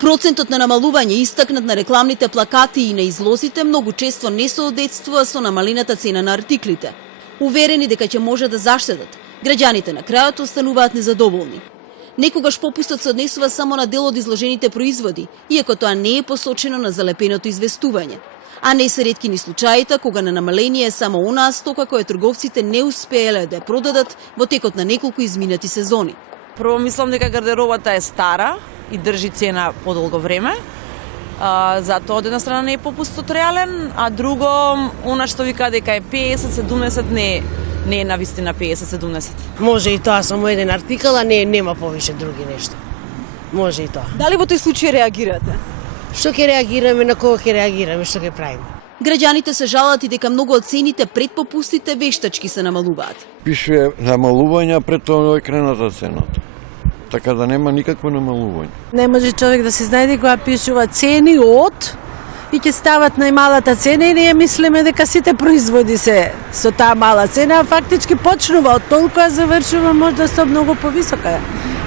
Процентот на намалување истакнат на рекламните плакати и на излозите многу често не соодветствува со намалената цена на артиклите. Уверени дека ќе може да заштедат, граѓаните на крајот остануваат незадоволни. Некогаш попустот се однесува само на дел од изложените производи, иако тоа не е посочено на залепеното известување. А не се ретки ни случаите кога на намаление е само онаа стока која трговците не успееле да ја продадат во текот на неколку изминати сезони. Прво мислам дека гардеробата е стара и држи цена подолго време. Затоа од една страна не е попустот реален, а друго, она што вика дека е 50-70 не е навистина 50-70. Може и тоа само еден артикал, а нема повише други нешта. Може и тоа. Дали во тој случај реагирате? Што ќе реагираме, на кого ќе реагираме, што ќе правиме? Граѓаните се жалат и дека многу од цените пред попустите вештачки се намалуваат. Пише намалување, пред тоа е крената цената. Така да нема никакво намалување. Не може човек да се знајде кога пишува цени од и ќе стават најмалата цена и ние мислиме дека сите производи се со таа мала цена, а фактички почнува од толку, а завршува можда со многу повисока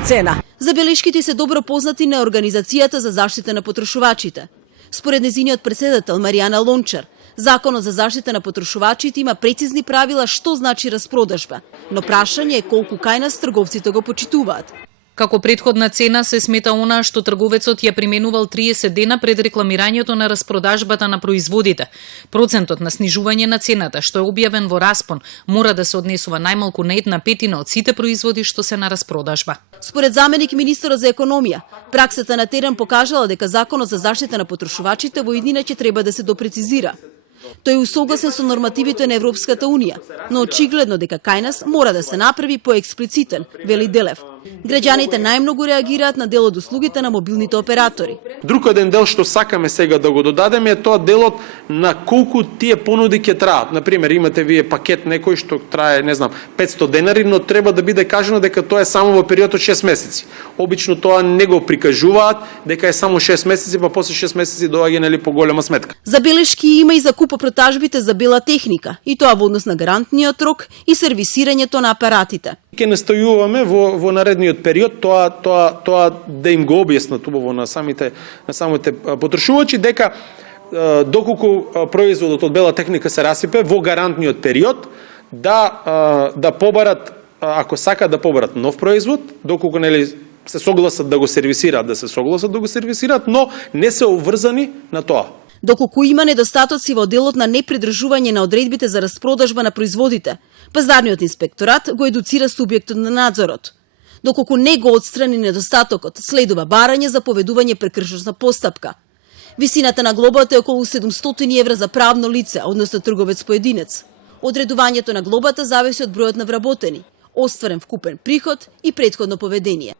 цена. Забелешките се добро познати на Организацијата за заштита на потрошувачите. Според незиниот председател Маријана Лончар, Законот за заштита на потрошувачите има прецизни правила што значи распродажба, но прашање е колку кај нас трговците го почитуваат. Како претходна цена се смета она што трговецот ја применувал 30 дена пред рекламирањето на распродажбата на производите. Процентот на снижување на цената, што е објавен во распон, мора да се однесува најмалку на 1/5 од сите производи што се на распродажба. Според заменик министерот за економија, праксата на терен покажала дека Законот за заштита на потрошувачите во иднина ќе треба да се допрецизира. Тој е усогласен со нормативите на Европската Унија, но очигледно дека кај нас мора да се направи поексплицитен, вели Делев. Граѓаните најмногу реагираат на дел од услугите на мобилните оператори. Друг еден дел што сакаме сега да го додадеме е тоа делот на колку тие понуди ќе траат. Например, имате вие пакет некој што трае, не знам, 500 денари, но треба да биде кажано дека тоа е само во период од 6 месеци. Обично тоа не го прикажуваат дека е само 6 месеци, па после 6 месеци доаѓа нели поголема сметка. Забелешки има и за купопротажбите за бела техника, и тоа во однос на гарантниот рок и сервисирањето на апаратите. Ке настојуваме во наредниот период тоа да им го објаснат убаво на самите потрошувачи дека доколку производот од бела техника се расипе во гарантниот период да побарат, ако сакаат да побарат нов производ, доколку нели се согласат да го сервисираат, но не се обврзани на тоа. Доколку има недостатоци во делот на непридржување на одредбите за распродажба на производите, пазарниот инспекторат го едуцира субјектот на надзорот. Доколку не го отстрани недостатокот, следува барање за поведување прекршочна постапка. Висината на глобата е околу 700 евра за правно лице, односно трговец поединец. Одредувањето на глобата зависи од бројот на вработени, остварен вкупен приход и претходно поведение.